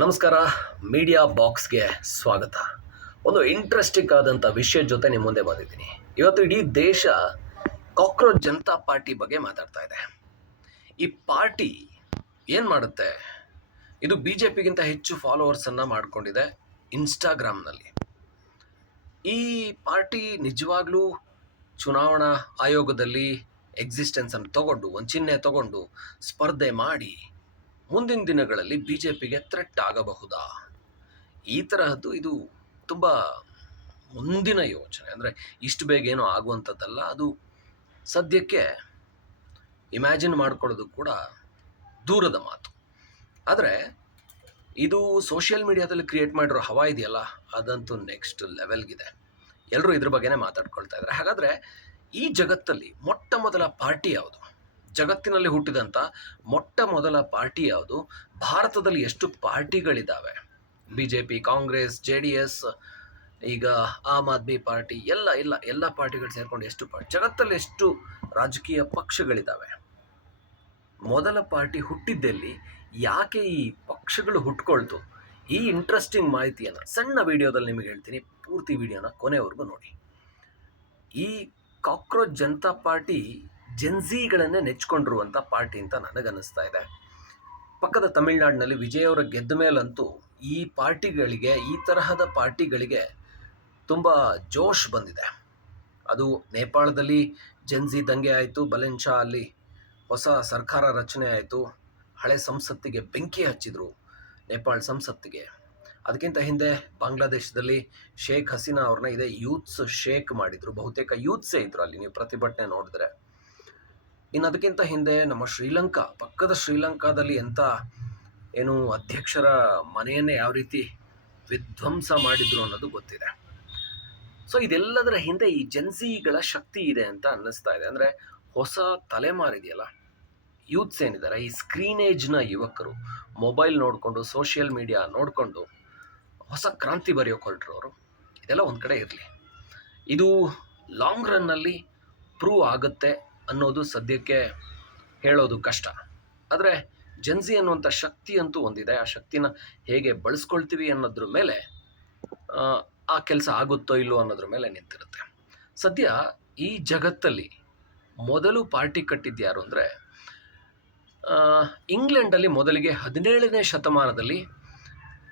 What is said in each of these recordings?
ನಮಸ್ಕಾರ. ಮೀಡಿಯಾ ಬಾಕ್ಸ್ಗೆ ಸ್ವಾಗತ. ಒಂದು ಇಂಟ್ರೆಸ್ಟಿಂಗ್ ಆದಂಥ ವಿಷಯದ ಜೊತೆ ನಿಮ್ಮ ಮುಂದೆ ಬಂದಿದ್ದೀನಿ. ಇವತ್ತು ಇಡೀ ದೇಶ ಕಾಕ್ರೋಚ್ ಜನತಾ ಪಾರ್ಟಿ ಬಗ್ಗೆ ಮಾತಾಡ್ತಾ ಇದೆ. ಈ ಪಾರ್ಟಿ ಏನು ಮಾಡುತ್ತೆ? ಇದು ಬಿ ಜೆ ಪಿಗಿಂತ ಹೆಚ್ಚು ಫಾಲೋವರ್ಸನ್ನು ಮಾಡಿಕೊಂಡಿದೆ ಇನ್ಸ್ಟಾಗ್ರಾಮ್ನಲ್ಲಿ. ಈ ಪಾರ್ಟಿ ನಿಜವಾಗ್ಲೂ ಚುನಾವಣಾ ಆಯೋಗದಲ್ಲಿ ಎಕ್ಸಿಸ್ಟೆನ್ಸನ್ನು ತಗೊಂಡು ಒಂದು ಚಿಹ್ನೆ ತಗೊಂಡು ಸ್ಪರ್ಧೆ ಮಾಡಿ ಮುಂದಿನ ದಿನಗಳಲ್ಲಿ ಬಿ ಜೆ ಪಿಗೆ ಥ್ರೆಟ್ ಆಗಬಹುದಾ? ಈ ತರಹದ್ದು ಇದು ತುಂಬ ಮುಂದಿನ ಯೋಚನೆ. ಅಂದರೆ ಇಷ್ಟು ಬೇಗ ಏನೋ ಆಗುವಂಥದ್ದಲ್ಲ. ಅದು ಸದ್ಯಕ್ಕೆ ಇಮ್ಯಾಜಿನ್ ಮಾಡ್ಕೊಳ್ಳೋದು ಕೂಡ ದೂರದ ಮಾತು. ಆದರೆ ಇದು ಸೋಷಿಯಲ್ ಮೀಡಿಯಾದಲ್ಲಿ ಕ್ರಿಯೇಟ್ ಮಾಡಿರೋ ಹವಾ ಇದೆಯಲ್ಲ, ಅದಂತೂ ನೆಕ್ಸ್ಟ್ ಲೆವೆಲ್ಗಿದೆ. ಎಲ್ಲರೂ ಇದ್ರ ಬಗ್ಗೆನೇ ಮಾತಾಡ್ಕೊಳ್ತಾ ಇದ್ದಾರೆ. ಹಾಗಾದರೆ ಈ ಜಗತ್ತಲ್ಲಿ ಮೊಟ್ಟ ಮೊದಲ ಪಾರ್ಟಿ ಯಾವುದು? ಜಗತ್ತಿನಲ್ಲಿ ಹುಟ್ಟಿದಂಥ ಮೊಟ್ಟ ಮೊದಲ ಪಾರ್ಟಿ ಯಾವುದು? ಭಾರತದಲ್ಲಿ ಎಷ್ಟು ಪಾರ್ಟಿಗಳಿದ್ದಾವೆ? B J P, Congress, J D S, ಈಗ ಆಮ್ ಆದ್ಮಿ ಪಾರ್ಟಿ, ಎಲ್ಲ ಪಾರ್ಟಿಗಳು ಸೇರಿಕೊಂಡು ಎಷ್ಟು ಜಗತ್ತಲ್ಲಿ ಎಷ್ಟು ರಾಜಕೀಯ ಪಕ್ಷಗಳಿದ್ದಾವೆ? ಮೊದಲ ಪಾರ್ಟಿ ಹುಟ್ಟಿದ್ದೆಲ್ಲಿ? ಯಾಕೆ ಈ ಪಕ್ಷಗಳು ಹುಟ್ಕೊಳ್ತು? ಈ ಇಂಟ್ರೆಸ್ಟಿಂಗ್ ಮಾಹಿತಿಯನ್ನು ಸಣ್ಣ ವಿಡಿಯೋದಲ್ಲಿ ನಿಮಗೆ ಹೇಳ್ತೀನಿ. ಪೂರ್ತಿ ವಿಡಿಯೋನ ಕೊನೆವರೆಗೂ ನೋಡಿ. ಈ ಕಾಕ್ರೋಚ್ ಜನತಾ ಪಾರ್ಟಿ ಜೆನ್ಝಿಗಳನ್ನೇ ನೆಚ್ಕೊಂಡಿರುವಂಥ ಪಾರ್ಟಿ ಅಂತ ನನಗನ್ನಿಸ್ತಾ ಇದೆ. ಪಕ್ಕದ ತಮಿಳುನಾಡಿನಲ್ಲಿ ವಿಜಯ್ ಅವರ ಗೆದ್ದ ಮೇಲಂತೂ ಈ ಪಾರ್ಟಿಗಳಿಗೆ, ಈ ತರಹದ ಪಾರ್ಟಿಗಳಿಗೆ ತುಂಬ ಜೋಶ್ ಬಂದಿದೆ. ಅದು ನೇಪಾಳದಲ್ಲಿ ಜೆನ್ಝಿ ದಂಗೆ ಆಯಿತು, ಬಲೆನ್ ಶಾ ಅಲ್ಲಿ ಹೊಸ ಸರ್ಕಾರ ರಚನೆ ಆಯಿತು, ಹಳೆ ಸಂಸತ್ತಿಗೆ ಬೆಂಕಿ ಹಚ್ಚಿದರು, ನೇಪಾಳ ಸಂಸತ್ತಿಗೆ. ಅದಕ್ಕಿಂತ ಹಿಂದೆ ಬಾಂಗ್ಲಾದೇಶದಲ್ಲಿ ಶೇಖ್ ಹಸೀನಾ ಅವ್ರನ್ನ ಇದೇ ಯೂತ್ಸ್ ಶೇಕ್ ಮಾಡಿದರು. ಬಹುತೇಕ ಯೂತ್ಸೇ ಇದ್ದರು ಅಲ್ಲಿ, ನೀವು ಪ್ರತಿಭಟನೆ ನೋಡಿದ್ರೆ. ಇನ್ನು ಅದಕ್ಕಿಂತ ಹಿಂದೆ ನಮ್ಮ ಶ್ರೀಲಂಕಾ, ಪಕ್ಕದ ಶ್ರೀಲಂಕಾದಲ್ಲಿ ಎಂಥ ಏನು ಅಧ್ಯಕ್ಷರ ಮನೆಯನ್ನೇ ಯಾವ ರೀತಿ ವಿಧ್ವಂಸ ಮಾಡಿದ್ರು ಅನ್ನೋದು ಗೊತ್ತಿದೆ. ಸೊ ಇದೆಲ್ಲದರ ಹಿಂದೆ ಈ ಜೆನ್ಝಿಗಳ ಶಕ್ತಿ ಇದೆ ಅಂತ ಅನ್ನಿಸ್ತಾ ಇದೆ. ಅಂದರೆ ಹೊಸ ತಲೆಮಾರಿದೆಯಲ್ಲ, ಯೂತ್ಸ್ ಏನಿದ್ದಾರೆ, ಈ ಸ್ಕ್ರೀನೇಜ್ನ ಯುವಕರು, ಮೊಬೈಲ್ ನೋಡಿಕೊಂಡು, ಸೋಷಿಯಲ್ ಮೀಡಿಯಾ ನೋಡಿಕೊಂಡು ಹೊಸ ಕ್ರಾಂತಿ ಬರೆಯೋಕೆ ಹೊರಟ್ರವರು. ಇದೆಲ್ಲ ಒಂದು ಕಡೆ ಇರಲಿ, ಇದು ಲಾಂಗ್ ರನ್ನಲ್ಲಿ ಪ್ರೂವ್ ಆಗುತ್ತೆ ಅನ್ನೋದು ಸದ್ಯಕ್ಕೆ ಹೇಳೋದು ಕಷ್ಟ. ಆದರೆ ಜೆನ್ಝಿ ಅನ್ನುವಂಥ ಶಕ್ತಿ ಅಂತೂ ಒಂದಿದೆ. ಆ ಶಕ್ತಿನ ಹೇಗೆ ಬಳಸ್ಕೊಳ್ತೀವಿ ಅನ್ನೋದ್ರ ಮೇಲೆ ಆ ಕೆಲಸ ಆಗುತ್ತೋ ಇಲ್ಲೋ ಅನ್ನೋದ್ರ ಮೇಲೆ ನಿಂತಿರುತ್ತೆ. ಸದ್ಯ ಈ ಜಗತ್ತಲ್ಲಿ ಮೊದಲು ಪಾರ್ಟಿ ಕಟ್ಟಿದ್ಯಾರು ಅಂದರೆ, ಇಂಗ್ಲೆಂಡಲ್ಲಿ ಮೊದಲಿಗೆ 17ನೇ ಶತಮಾನದಲ್ಲಿ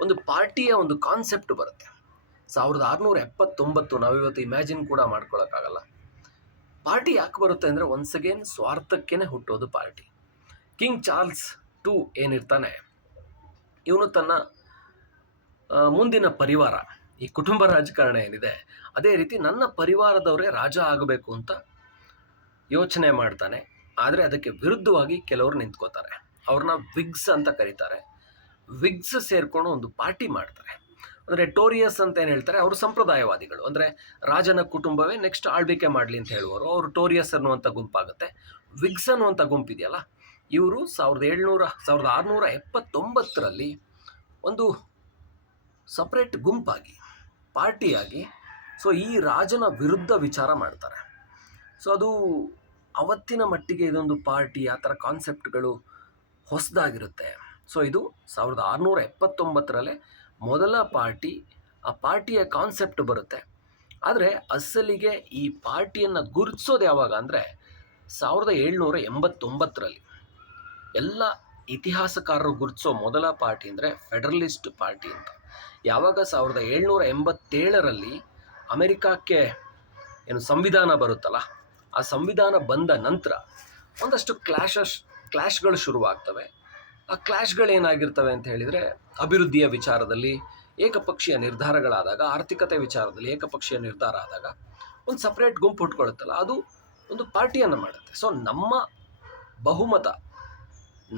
ಒಂದು ಪಾರ್ಟಿಯ ಒಂದು ಕಾನ್ಸೆಪ್ಟ್ ಬರುತ್ತೆ. 1679. ನಾವಿವತ್ತು ಇಮ್ಯಾಜಿನ್ ಕೂಡ ಮಾಡ್ಕೊಳ್ಳೋಕ್ಕಾಗಲ್ಲ. ಪಾರ್ಟಿ ಯಾಕೆ ಬರುತ್ತೆ ಅಂದರೆ, ಒನ್ಸ್ ಅಗೇನ್ ಸ್ವಾರ್ಥಕ್ಕೇ ಹುಟ್ಟೋದು ಪಾರ್ಟಿ. ಕಿಂಗ್ ಚಾರ್ಲ್ಸ್ II ಏನಿರ್ತಾನೆ, ಇವನು ತನ್ನ ಮುಂದಿನ ಪರಿವಾರ, ಈ ಕುಟುಂಬ ರಾಜಕಾರಣ ಏನಿದೆ, ಅದೇ ರೀತಿ ನನ್ನ ಪರಿವಾರದವರೇ ರಾಜ ಆಗಬೇಕು ಅಂತ ಯೋಚನೆ ಮಾಡ್ತಾನೆ. ಆದರೆ ಅದಕ್ಕೆ ವಿರುದ್ಧವಾಗಿ ಕೆಲವರು ನಿಂತ್ಕೋತಾರೆ. ಅವ್ರನ್ನ ವಿಗ್ಸ್ ಅಂತ ಕರೀತಾರೆ. ವಿಗ್ಸ್ ಸೇರಿಕೊಂಡು ಒಂದು ಪಾರ್ಟಿ ಮಾಡ್ತಾರೆ. ಅಂದರೆ ಟೋರಿಯಸ್ ಅಂತ ಏನು ಹೇಳ್ತಾರೆ, ಅವರು ಸಂಪ್ರದಾಯವಾದಿಗಳು. ಅಂದರೆ ರಾಜನ ಕುಟುಂಬವೇ ನೆಕ್ಸ್ಟ್ ಆಳ್ವಿಕೆ ಮಾಡಲಿ ಅಂತ ಹೇಳುವರು. ಅವರು ಟೋರಿಯಸ್ ಅನ್ನುವಂಥ ಗುಂಪಾಗುತ್ತೆ. ವಿಗ್ಸ್ ಅನ್ನುವಂಥ ಗುಂಪಿದೆಯಲ್ಲ, ಇವರು 1679ರಲ್ಲಿ ಒಂದು ಸಪ್ರೇಟ್ ಗುಂಪಾಗಿ, ಪಾರ್ಟಿಯಾಗಿ, ಸೊ ಈ ರಾಜನ ವಿರುದ್ಧ ವಿಚಾರ ಮಾಡ್ತಾರೆ. ಸೊ ಅದು ಅವತ್ತಿನ ಮಟ್ಟಿಗೆ ಇದೊಂದು ಪಾರ್ಟಿ, ಆ ಥರ ಕಾನ್ಸೆಪ್ಟ್ಗಳು ಹೊಸದಾಗಿರುತ್ತೆ. ಸೊ ಇದು 1679ರಲ್ಲೇ ಮೊದಲ ಪಾರ್ಟಿ. ಆ ಪಾರ್ಟಿಯ ಕಾನ್ಸೆಪ್ಟ್ ಬರುತ್ತೆ. ಆದರೆ ಅಸಲಿಗೆ ಈ ಪಾರ್ಟಿಯನ್ನು ಗುರುತಿಸೋದು ಯಾವಾಗ ಅಂದರೆ 1789ರಲ್ಲಿ. ಎಲ್ಲ ಇತಿಹಾಸಕಾರರು ಗುರುತಿಸೋ ಮೊದಲ ಪಾರ್ಟಿ ಅಂದರೆ ಫೆಡರಲಿಸ್ಟ್ ಪಾರ್ಟಿ ಅಂತ. ಯಾವಾಗ 1787ರಲ್ಲಿ ಅಮೆರಿಕಕ್ಕೆ ಏನು ಸಂವಿಧಾನ ಬರುತ್ತಲ್ಲ, ಆ ಸಂವಿಧಾನ ಬಂದ ನಂತರ ಒಂದಷ್ಟು ಕ್ಲಾಶ್ಗಳು ಶುರುವಾಗ್ತವೆ. ಆ ಕ್ಲಾಶ್ಗಳೇನಾಗಿರ್ತವೆ ಅಂತ ಹೇಳಿದರೆ, ಅಭಿವೃದ್ಧಿಯ ವಿಚಾರದಲ್ಲಿ ಏಕಪಕ್ಷೀಯ ನಿರ್ಧಾರಗಳಾದಾಗ, ಆರ್ಥಿಕತೆ ವಿಚಾರದಲ್ಲಿ ಏಕಪಕ್ಷೀಯ ನಿರ್ಧಾರ ಆದಾಗ ಒಂದು ಸಪ್ರೇಟ್ ಗುಂಪು ಹುಟ್ಕೊಳ್ಳುತ್ತಲ್ಲ, ಅದು ಒಂದು ಪಾರ್ಟಿಯನ್ನು ಮಾಡುತ್ತೆ. ಸೊ ನಮ್ಮ ಬಹುಮತ,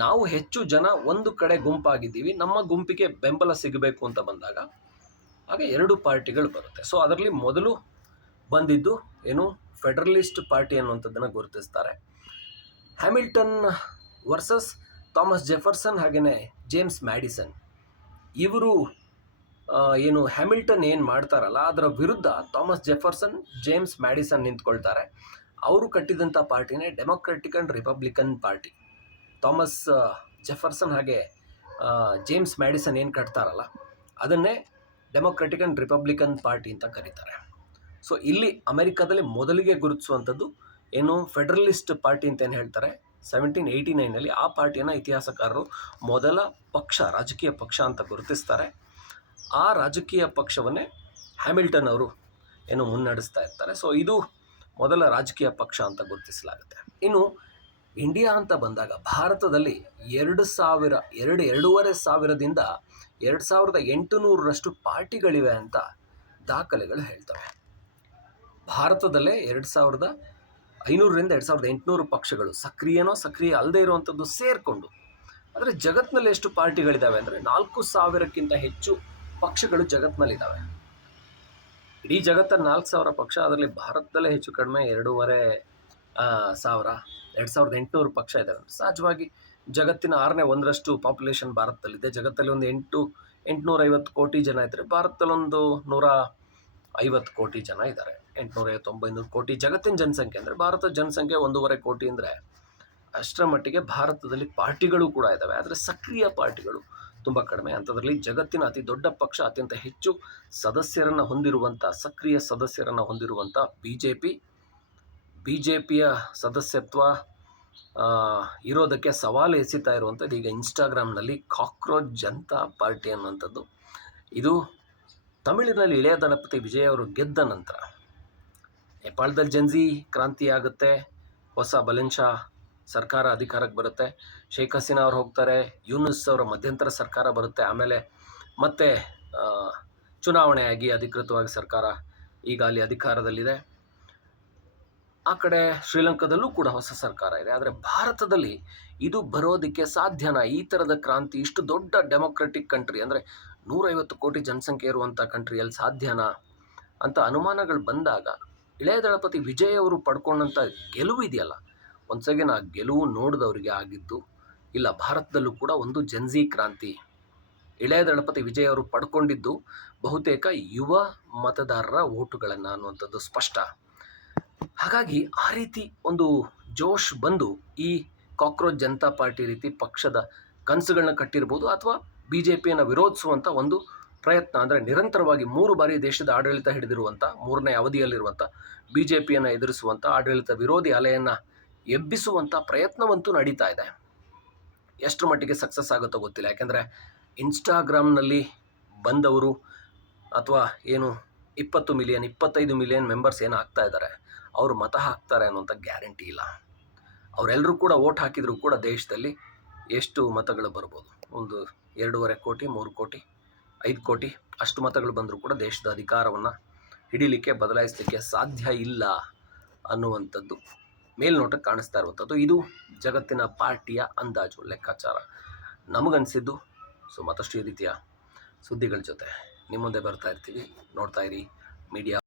ನಾವು ಹೆಚ್ಚು ಜನ ಒಂದು ಕಡೆ ಗುಂಪಾಗಿದ್ದೀವಿ, ನಮ್ಮ ಗುಂಪಿಗೆ ಬೆಂಬಲ ಸಿಗಬೇಕು ಅಂತ ಬಂದಾಗ ಆಗ ಎರಡು ಪಾರ್ಟಿಗಳು ಬರುತ್ತೆ. ಸೊ ಅದರಲ್ಲಿ ಮೊದಲು ಬಂದಿದ್ದು ಏನು, ಫೆಡರಲಿಸ್ಟ್ ಪಾರ್ಟಿ ಅನ್ನುವಂಥದ್ದನ್ನು ಗುರುತಿಸ್ತಾರೆ. ಹ್ಯಾಮಿಲ್ಟನ್ ವರ್ಸಸ್ ಥಾಮಸ್ ಜೆಫರ್ಸನ್, ಹಾಗೆಯೇ ಜೇಮ್ಸ್ ಮ್ಯಾಡಿಸನ್. ಇವರು ಏನು ಹ್ಯಾಮಿಲ್ಟನ್ ಏನು ಮಾಡ್ತಾರಲ್ಲ, ಅದರ ವಿರುದ್ಧ ಥಾಮಸ್ ಜೆಫರ್ಸನ್, ಜೇಮ್ಸ್ ಮ್ಯಾಡಿಸನ್ ನಿಂತ್ಕೊಳ್ತಾರೆ. ಅವರು ಕಟ್ಟಿದಂಥ ಪಾರ್ಟಿನೇ Democratic and Republican party. Thomas Jefferson ಹಾಗೆ ಜೇಮ್ಸ್ ಮ್ಯಾಡಿಸನ್ ಏನು ಕಟ್ತಾರಲ್ಲ ಅದನ್ನೇ ಡೆಮೊಕ್ರೆಟಿಕ್ ಆ್ಯಂಡ್ ರಿಪಬ್ಲಿಕನ್ ಪಾರ್ಟಿ ಅಂತ ಕರೀತಾರೆ. ಸೊ ಇಲ್ಲಿ ಅಮೆರಿಕಾದಲ್ಲಿ ಮೊದಲಿಗೆ ಗುರುತಿಸುವಂಥದ್ದು ಏನು ಫೆಡರಲಿಸ್ಟ್ ಪಾರ್ಟಿ ಅಂತ ಏನು ಹೇಳ್ತಾರೆ 1789 ಆ ಪಾರ್ಟಿಯನ್ನು ಇತಿಹಾಸಕಾರರು ಮೊದಲ ಪಕ್ಷ, ರಾಜಕೀಯ ಪಕ್ಷ ಅಂತ ಗುರುತಿಸ್ತಾರೆ. ಆ ರಾಜಕೀಯ ಪಕ್ಷವನ್ನೇ ಹ್ಯಾಮಿಲ್ಟನ್ ಅವರು ಏನು ಮುನ್ನಡೆಸ್ತಾ ಇರ್ತಾರೆ. ಸೊ ಇದು ಮೊದಲ ರಾಜಕೀಯ ಪಕ್ಷ ಅಂತ ಗುರುತಿಸಲಾಗುತ್ತೆ. ಇನ್ನು ಇಂಡಿಯಾ ಅಂತ ಬಂದಾಗ ಭಾರತದಲ್ಲಿ 2,200 ಸಾವಿರದಿಂದ 2,800ರಷ್ಟು ಪಾರ್ಟಿಗಳಿವೆ ಅಂತ ದಾಖಲೆಗಳು ಹೇಳ್ತವೆ. ಭಾರತದಲ್ಲೇ 2,500ರಿಂದ 2,800 ಪಕ್ಷಗಳು ಸಕ್ರಿಯನೋ ಸಕ್ರಿಯ ಅಲ್ಲದೆ ಇರುವಂಥದ್ದು ಸೇರಿಕೊಂಡು. ಆದರೆ ಜಗತ್ತಿನಲ್ಲಿ ಎಷ್ಟು ಪಾರ್ಟಿಗಳಿದ್ದಾವೆ ಅಂದರೆ 4,000ಕ್ಕಿಂತ ಹೆಚ್ಚು ಪಕ್ಷಗಳು ಜಗತ್ತಿನಲ್ಲಿದ್ದಾವೆ. ಇಡೀ ಜಗತ್ತಲ್ಲಿ 4,000 ಪಕ್ಷ, ಅದರಲ್ಲಿ ಭಾರತದಲ್ಲೇ ಹೆಚ್ಚು ಕಡಿಮೆ 2,800 ಪಕ್ಷ ಇದ್ದಾವೆ. ಸಹಜವಾಗಿ ಜಗತ್ತಿನ 1/6 ಪಾಪ್ಯುಲೇಷನ್ ಭಾರತದಲ್ಲಿದೆ. ಜಗತ್ತಲ್ಲಿ ಒಂದು 850 ಕೋಟಿ ಜನ ಇದ್ದರೆ ಭಾರತದಲ್ಲಿ ಒಂದು 150 ಕೋಟಿ ಜನ ಇದ್ದಾರೆ. 850-900 ಕೋಟಿ ಜಗತ್ತಿನ ಜನಸಂಖ್ಯೆ ಅಂದರೆ ಭಾರತದ ಜನಸಂಖ್ಯೆ 1.5 ಕೋಟಿ ಅಂದರೆ ಅಷ್ಟರ ಮಟ್ಟಿಗೆ ಭಾರತದಲ್ಲಿ ಪಾರ್ಟಿಗಳು ಕೂಡ ಇದ್ದಾವೆ. ಆದರೆ ಸಕ್ರಿಯ ಪಾರ್ಟಿಗಳು ತುಂಬ ಕಡಿಮೆ. ಅಂಥದ್ರಲ್ಲಿ ಜಗತ್ತಿನ ಅತಿ ದೊಡ್ಡ ಪಕ್ಷ, ಅತ್ಯಂತ ಹೆಚ್ಚು ಸದಸ್ಯರನ್ನು ಹೊಂದಿರುವಂಥ, ಸಕ್ರಿಯ ಸದಸ್ಯರನ್ನು ಹೊಂದಿರುವಂಥ ಬಿ ಜೆ ಪಿಯ ಸದಸ್ಯತ್ವ ಇರೋದಕ್ಕೆ ಸವಾಲು ಎಸೀತಾ ಇರುವಂಥದ್ದು ಈಗ ಇನ್ಸ್ಟಾಗ್ರಾಮ್ನಲ್ಲಿ ಕಾಕ್ರೋಚ್ ಜನತಾ ಪಾರ್ಟಿ ಅನ್ನುವಂಥದ್ದು. ಇದು ತಮಿಳಿನಲ್ಲಿ ಇಳೆಯ ದಳಪತಿ ವಿಜಯ್ ಅವರು ಗೆದ್ದ ನಂತರ ನೇಪಾಳದಲ್ಲಿ ಜನ್ಜಿ ಕ್ರಾಂತಿ ಆಗುತ್ತೆ, ಹೊಸ ಬಲೆನ್ಶಾ ಸರ್ಕಾರ ಅಧಿಕಾರಕ್ಕೆ ಬರುತ್ತೆ, ಶೇಖ್ ಹಸೀನಾ ಅವ್ರು ಹೋಗ್ತಾರೆ, ಯೂನುಸ್ ಅವರ ಮಧ್ಯಂತರ ಸರ್ಕಾರ ಬರುತ್ತೆ, ಆಮೇಲೆ ಮತ್ತೆ ಚುನಾವಣೆಯಾಗಿ ಅಧಿಕೃತವಾಗಿ ಸರ್ಕಾರ ಈಗ ಅಲ್ಲಿ ಅಧಿಕಾರದಲ್ಲಿದೆ. ಆ ಕಡೆ ಶ್ರೀಲಂಕಾದಲ್ಲೂ ಕೂಡ ಹೊಸ ಸರ್ಕಾರ ಇದೆ. ಆದರೆ ಭಾರತದಲ್ಲಿ ಇದು ಬರೋದಕ್ಕೆ ಸಾಧ್ಯನಾ? ಈ ಥರದ ಕ್ರಾಂತಿ ಇಷ್ಟು ದೊಡ್ಡ ಡೆಮೊಕ್ರೆಟಿಕ್ ಕಂಟ್ರಿ ಅಂದರೆ 150 ಕೋಟಿ ಜನಸಂಖ್ಯೆ ಇರುವಂಥ ಕಂಟ್ರಿಯಲ್ಲಿ ಸಾಧ್ಯನಾ ಅಂತ ಅನುಮಾನಗಳು ಬಂದಾಗ ಇಳೆಯ ದಳಪತಿ ವಿಜಯ್ ಅವರು ಪಡ್ಕೊಂಡಂಥ ಗೆಲುವು ಇದೆಯಲ್ಲ, ಒಂದ್ಸಗಿನ ಆ ಗೆಲುವು ನೋಡಿದವರಿಗೆ ಆಗಿದ್ದು ಇಲ್ಲ, ಭಾರತದಲ್ಲೂ ಕೂಡ ಒಂದು ಜನ್ಜಿ ಕ್ರಾಂತಿ ಇಳೆಯ ದಳಪತಿ ವಿಜಯ್ ಅವರು ಪಡ್ಕೊಂಡಿದ್ದು ಬಹುತೇಕ ಯುವ ಮತದಾರರ ಓಟುಗಳನ್ನು ಅನ್ನುವಂಥದ್ದು ಸ್ಪಷ್ಟ. ಹಾಗಾಗಿ ಆ ರೀತಿ ಒಂದು ಜೋಶ್ ಬಂದು ಈ ಕಾಕ್ರೋಚ್ ಜನತಾ ಪಾರ್ಟಿ ರೀತಿ ಪಕ್ಷದ ಕನಸುಗಳನ್ನ ಕಟ್ಟಿರ್ಬೋದು, ಅಥವಾ ಬಿ ಜೆ ಪಿಯನ್ನು ವಿರೋಧಿಸುವಂಥ ಒಂದು ಪ್ರಯತ್ನ ಅಂದರೆ ನಿರಂತರವಾಗಿ 3 ಬಾರಿ ದೇಶದ ಆಡಳಿತ ಹಿಡಿದಿರುವಂಥ 3ನೇ ಅವಧಿಯಲ್ಲಿರುವಂಥ ಬಿ ಜೆ ಪಿಯನ್ನು ಎದುರಿಸುವಂಥ ಆಡಳಿತ ವಿರೋಧಿ ಅಲೆಯನ್ನು ಎಬ್ಬಿಸುವಂಥ ಪ್ರಯತ್ನವಂತೂ ನಡೀತಾ ಇದೆ. ಎಷ್ಟರ ಮಟ್ಟಿಗೆ ಸಕ್ಸಸ್ ಆಗುತ್ತೋ ಗೊತ್ತಿಲ್ಲ. ಯಾಕೆಂದರೆ ಇನ್ಸ್ಟಾಗ್ರಾಮ್ನಲ್ಲಿ ಬಂದವರು ಅಥವಾ ಏನು 20 ಮಿಲಿಯನ್ 25 ಮಿಲಿಯನ್ ಮೆಂಬರ್ಸ್ ಏನು ಆಗ್ತಾ ಇದ್ದಾರೆ, ಅವರು ಮತ ಹಾಕ್ತಾರೆ ಅನ್ನೋಂಥ ಗ್ಯಾರಂಟಿ ಇಲ್ಲ. ಅವರೆಲ್ಲರೂ ಕೂಡ ವೋಟ್ ಹಾಕಿದರೂ ಕೂಡ ದೇಶದಲ್ಲಿ ಎಷ್ಟು ಮತಗಳು ಬರ್ಬೋದು, ಒಂದು 2.5 ಕೋಟಿ 3 ಕೋಟಿ 5 ಕೋಟಿ ಅಷ್ಟು ಮತಗಳು ಬಂದರೂ ಕೂಡ ದೇಶದ ಅಧಿಕಾರವನ್ನು ಹಿಡಿಲಿಕ್ಕೆ ಬದಲಾಯಿಸಲಿಕ್ಕೆ ಸಾಧ್ಯ ಇಲ್ಲ ಅನ್ನುವಂಥದ್ದು ಮೇಲ್ನೋಟಕ್ಕೆ ಕಾಣಿಸ್ತಾ ಇರುವಂಥದ್ದು. ಇದು ಜಗತ್ತಿನ ಪಾರ್ಟಿಯ ಅಂದಾಜು ಲೆಕ್ಕಾಚಾರ ನಮಗನ್ಸಿದ್ದು. ಸೊ ಮತ್ತಷ್ಟು ಈ ರೀತಿಯ ಸುದ್ದಿಗಳ ಜೊತೆ ನಿಮ್ಮ ಮುಂದೆ ಬರ್ತಾ ಇರ್ತೀವಿ. ನೋಡ್ತಾ ಇರಿ ಮೀಡಿಯಾ